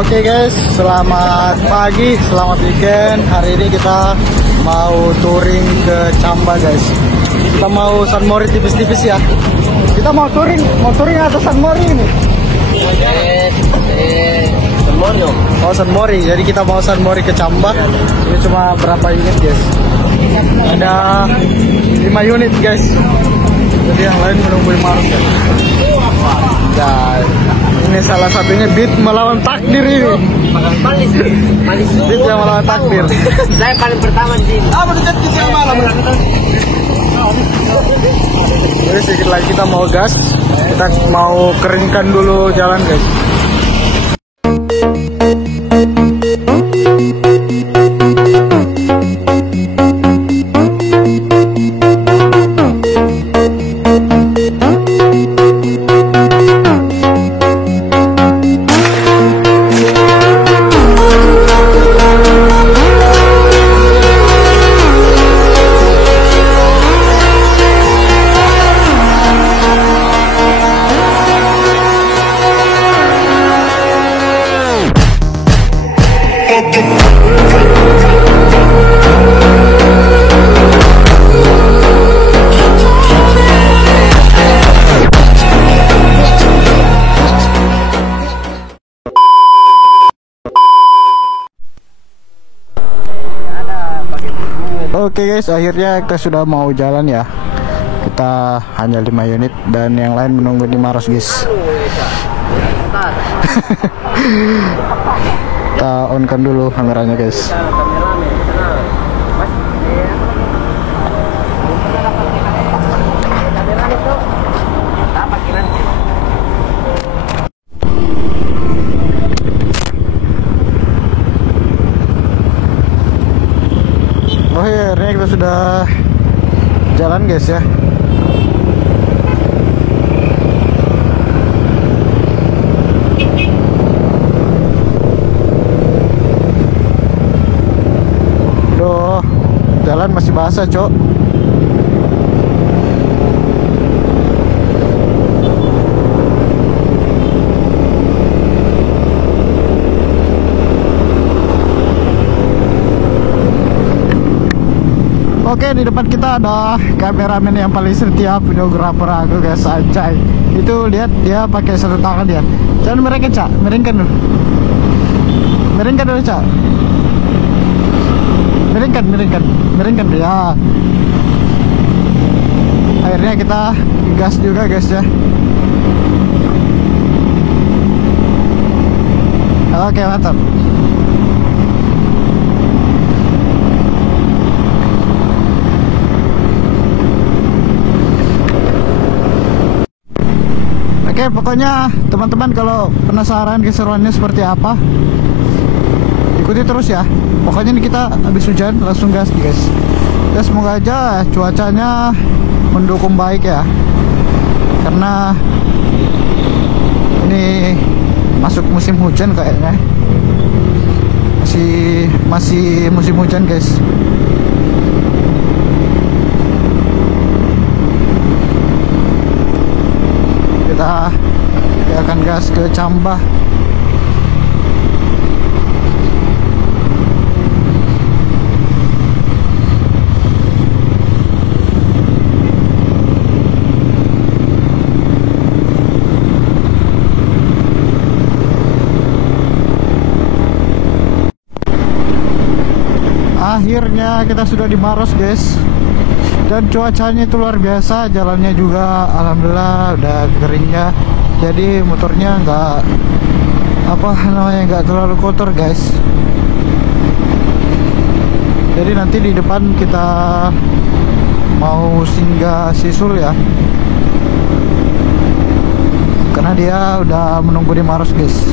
Oke guys, selamat pagi, selamat weekend. Hari ini kita mau touring ke Camba guys. Kita mau San Mori tipis-tipis ya. Kita mau touring atau San Mori ini? San Mori. Oh San Mori, jadi kita mau San Mori ke Camba. Ini cuma berapa unit guys? Ada 5 unit guys. Jadi yang lain menunggu 5 orang guys. Dan ini salah satunya Beat melawan takdir ini. Beat yang melawan takdir. Saya paling pertama di sini. Jadi sedikit lagi kita mau gas. Kita mau keringkan dulu jalan guys. Oke guys, akhirnya kita sudah mau jalan ya. Kita hanya 5 unit dan yang lain menunggu di Maros guys. Kita on kan dulu kameranya guys. Oh iya, akhirnya kita sudah jalan guys ya. Duh, jalan masih basah cok. Oke, di depan kita ada kameramen yang paling setia, videografer aku guys, anjay. Itu lihat dia pakai satu tangan dia. Jangan miringkan cak, miringkan dulu. Miringkan dulu cak. Miringkan ya. Akhirnya kita gas juga guys ya. Oke, mantap. Oke, pokoknya teman-teman kalau penasaran keseruannya seperti apa, ikuti terus ya. Pokoknya ini kita habis hujan langsung gas guys. Ya semoga aja cuacanya mendukung baik ya. Karena ini masuk musim hujan kayaknya. Masih musim hujan guys. Kita akan gas ke Camba. Akhirnya kita sudah di Maros guys. Dan cuacanya itu luar biasa, jalannya juga alhamdulillah udah kering ya. Jadi motornya nggak terlalu kotor guys. Jadi nanti di depan kita mau singgah Sisul ya. Karena dia udah menunggu di Maros guys.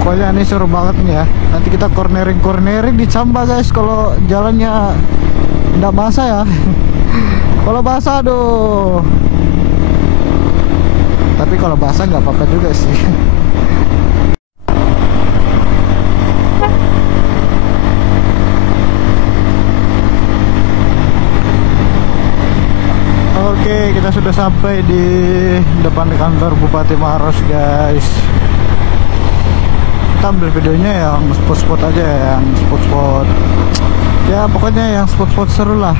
Pokoknya ini seru banget nih ya. Nanti kita cornering di Camba guys. Kalau jalannya nggak basah ya. Kalau basah aduh. Tapi kalau basah nggak apa-apa juga sih. Oke, kita sudah sampai di depan kantor Bupati Maros, guys. Kita ambil videonya yang spot-spot aja, yang spot-spot. Ya, pokoknya yang spot-spot seru lah.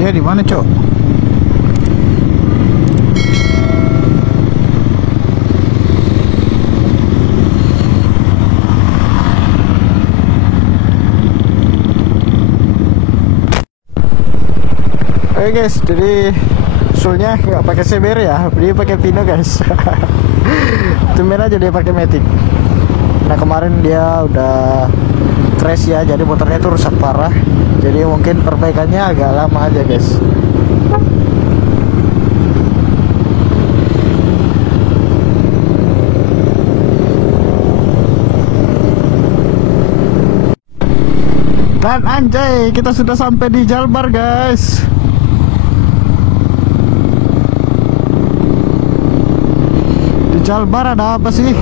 Dia di mana, Cok? Oke guys, jadi sulnya nggak pakai CBR ya, dia pakai Vino guys. Tumben aja dia pakai Matic. Nah kemarin dia udah crash ya, jadi motornya tuh rusak parah. Jadi mungkin perbaikannya agak lama aja guys. Dan anjay, kita sudah sampai di Jalbar guys. Di Jalbar ada apa sih?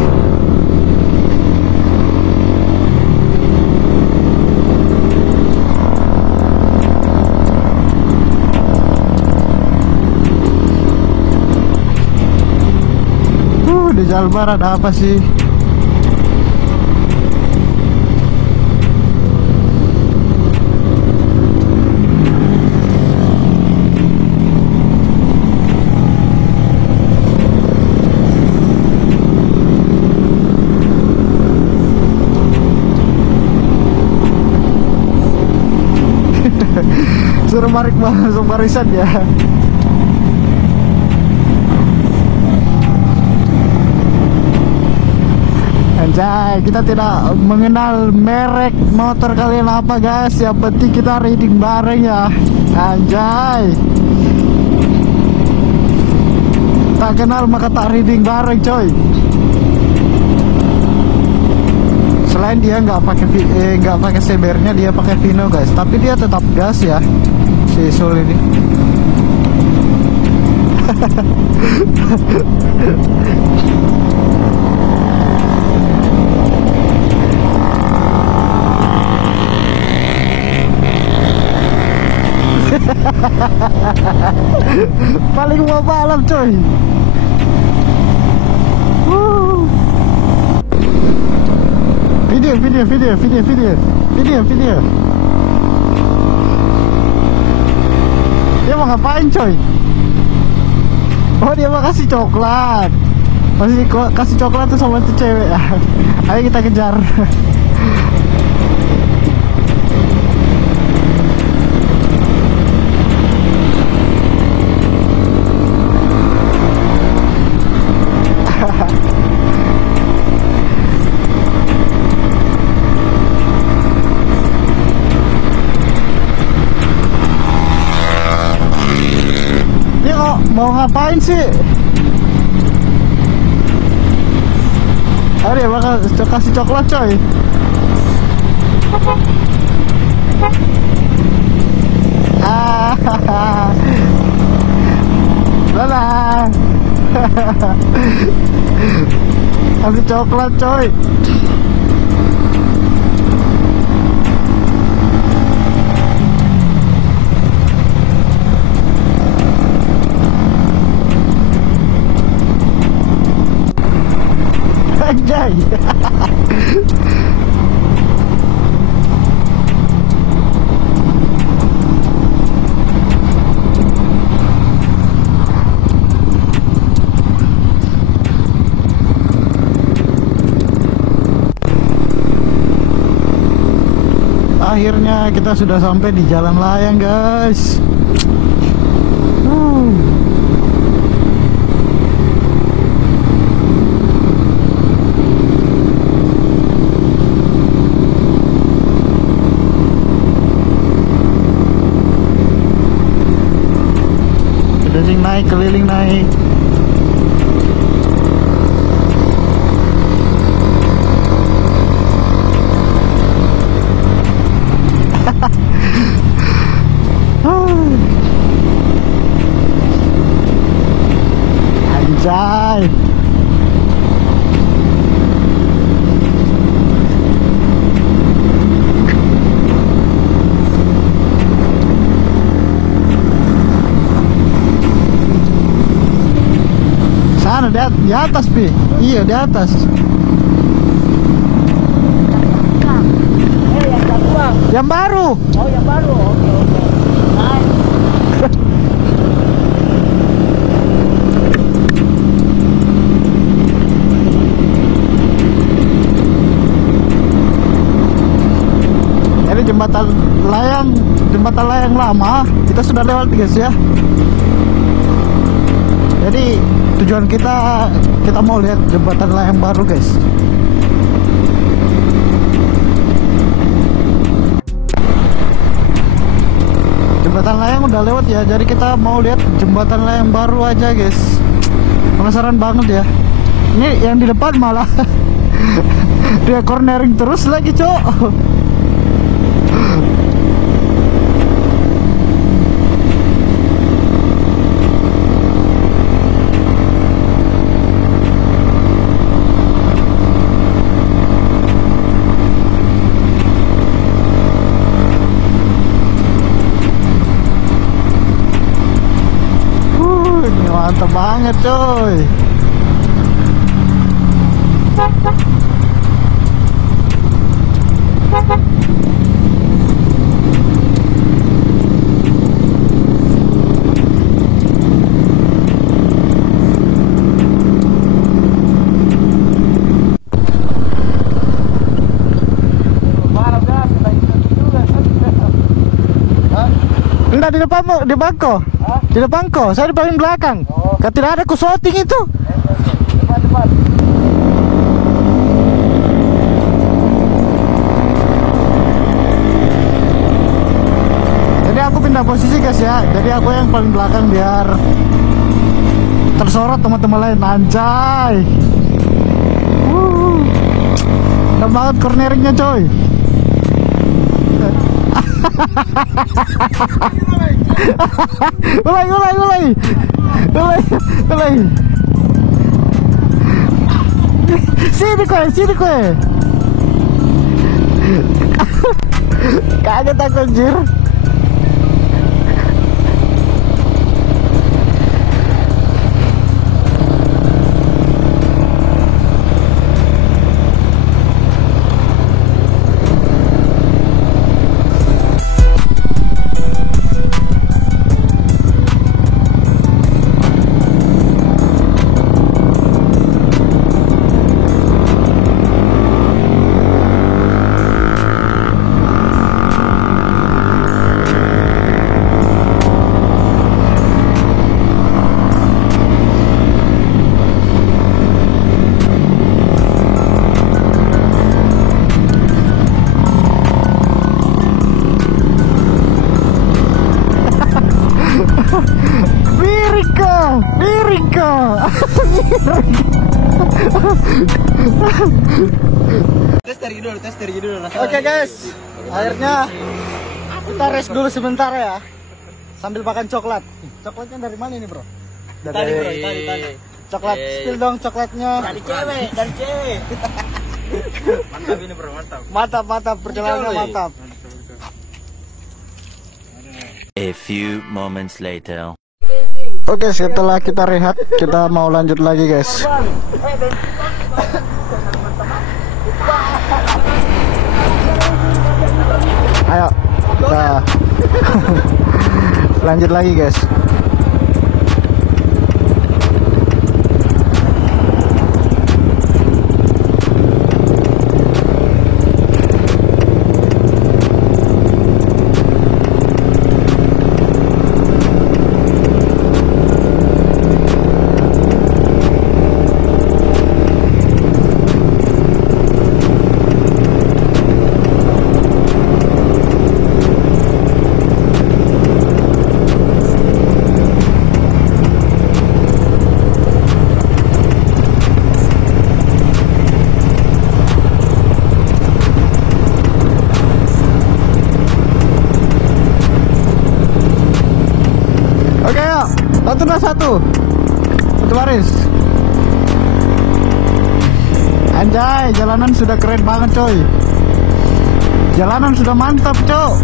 Di Jalbar ada apa sih? Suruh marik masuk barisan ya. Anjay, kita tidak mengenal merek motor kalian apa guys. Yang penting kita riding bareng ya. Anjay, tak kenal maka tak riding bareng coy. Selain dia nggak pakai CBR-nya, dia pakai Vino guys. Tapi dia tetap gas ya, si Sul ini. Paling mau balap coy. Video. Dia mau ngapain coy? Oh, dia mau kasih coklat. Masih kasih coklat tuh sama tuh cewek. Ayo kita kejar. Mau ngapain sih? Ayo dia bakal kasih coklat coy. Dadah. Kasih coklat coy. Anjay. Akhirnya kita sudah sampai di Jalan Layang guys. Keliling naik. di atas, Pi. Iya, di atas. Yang kedua. Yang baru. Oh, yang baru. Oke, oke. Nice. Ini jembatan layang lama. Kita sudah lewat, guys ya. Jadi tujuan kita mau lihat jembatan layang baru, guys. Jembatan layang udah lewat ya, jadi kita mau lihat jembatan layang baru aja, guys. Penasaran banget ya. Ini yang di depan malah dia cornering terus lagi, Cok. Ini mantap banget, coy. Enggak, di depanmu, di bangko. Hah? Di depanku, saya di paling belakang. Oh. Tidak ada kusoting itu. Depan. Jadi aku pindah posisi, guys ya. Jadi aku yang paling belakang biar tersorot teman-teman lain. Anjay. Udah banget corneringnya, coy. Mulai. Sini kowe. Kaget aku, anjir. Miring kau. Tes dari dulu rasanya. Oke, guys, akhirnya kita rest dulu sebentar ya, sambil makan coklat. Coklatnya dari mana ini, bro? Tadi. Coklat, spill dong coklatnya. Dari cewek. Mantap ini, bro, mantap. Mantap, perjalanannya mantap. A few moments later. Oke, setelah kita rehat, kita mau lanjut lagi, guys. Ayo, kita lanjut lagi, guys. Satu baris. Anjay, jalanan sudah keren banget, coy. Jalanan sudah mantap, coy.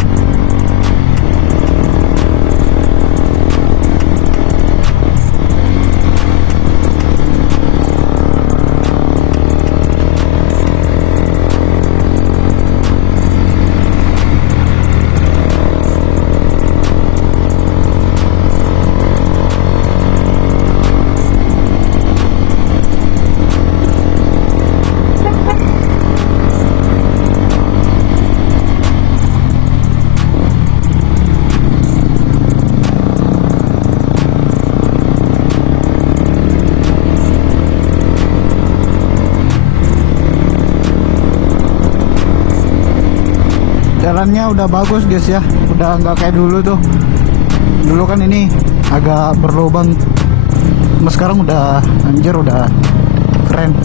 jalannya udah bagus guys ya, udah nggak kayak dulu tuh. Dulu kan ini agak berlubang, sekarang udah anjir, udah keren.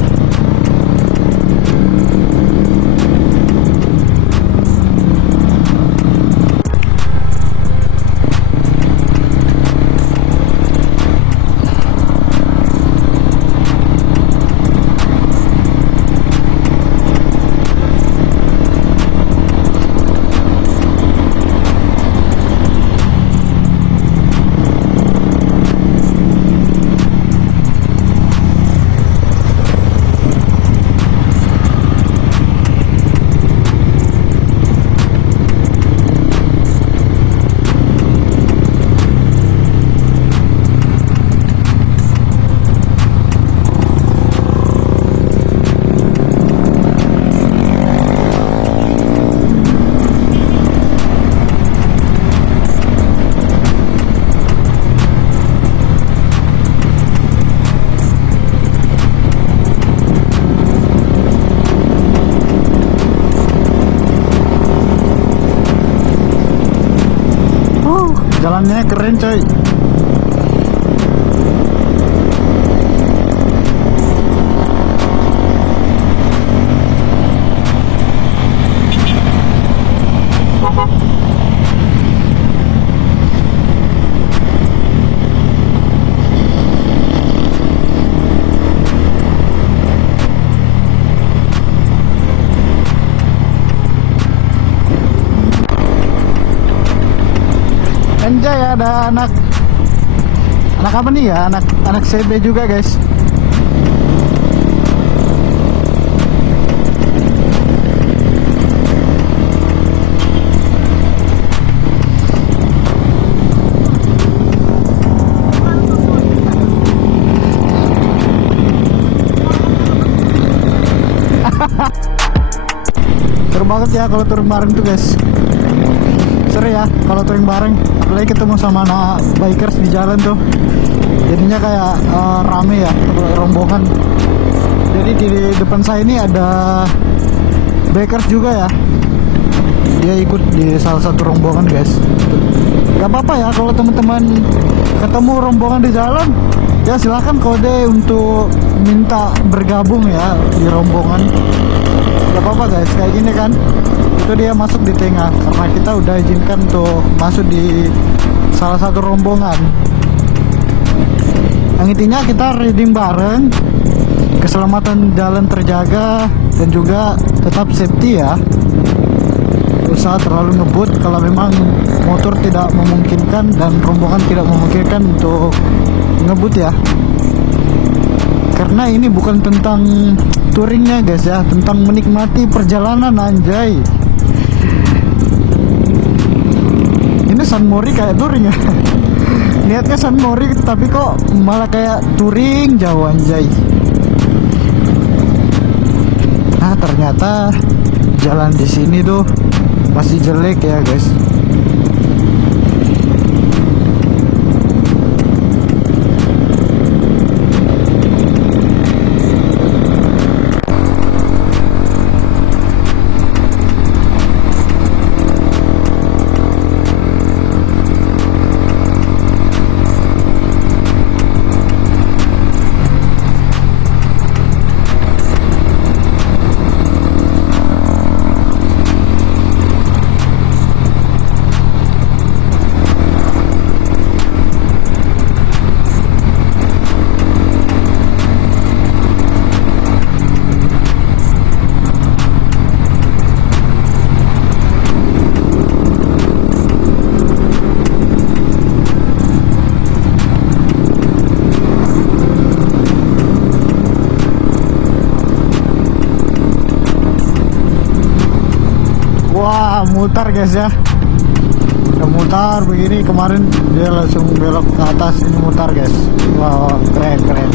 Jalannya keren coy. Anjay, ada anak apa nih ya, anak CB juga guys. Seru banget ya kalau turun bareng tuh guys. Seru ya kalau touring bareng, apalagi ketemu sama anak bikers di jalan tuh, jadinya kayak rame ya, rombongan. Jadi di depan saya ini ada bikers juga ya, dia ikut di salah satu rombongan guys. Gak apa-apa ya kalau teman-teman ketemu rombongan di jalan, ya silahkan kode untuk minta bergabung ya di rombongan. Gak apa-apa guys, kayak gini kan, itu dia masuk di tengah karena kita udah izinkan untuk masuk di salah satu rombongan. Yang intinya kita riding bareng, keselamatan jalan terjaga dan juga tetap safety ya. Usaha terlalu ngebut kalau memang motor tidak memungkinkan dan rombongan tidak memungkinkan untuk ngebut ya. Karena ini bukan tentang touringnya guys ya, tentang menikmati perjalanan anjay. Ini San Mori kayak touring ya. Niatnya San Mori tapi kok malah kayak touring jauh anjay. Nah ternyata jalan di sini tuh masih jelek ya guys. Wah, mutar guys ya. Udah mutar begini, kemarin dia langsung belok ke atas, ini mutar guys. Wah, keren keren.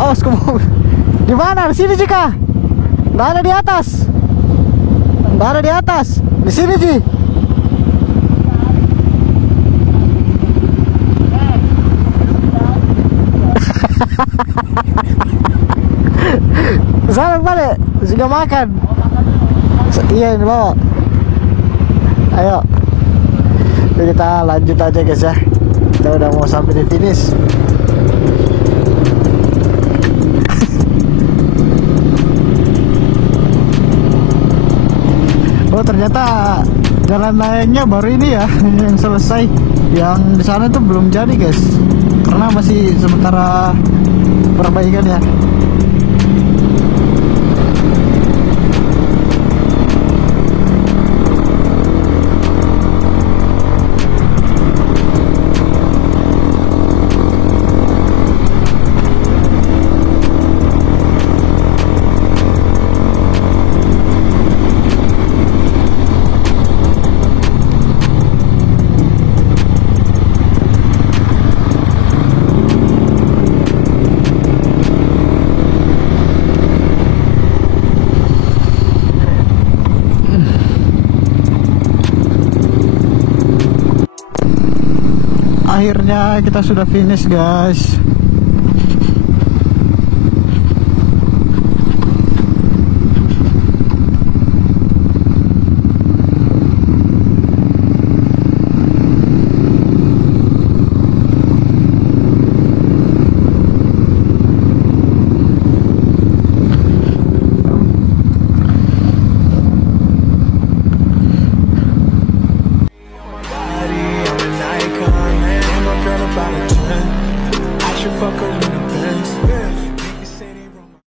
Awas ke mobil. Di mana? Di sini Cika. Nggak ada di atas. Nggak ada di atas. Di sini Ji. Sana balik. Sudah makan. Iya ini bawa. Ayo. Jadi kita lanjut aja guys ya. Kita udah mau sampai di finish. Oh ternyata jalan layangnya baru ini ya yang selesai. Yang di sana tuh belum jadi guys. Karena masih sementara perbaikan ya. Akhirnya kita sudah finish guys.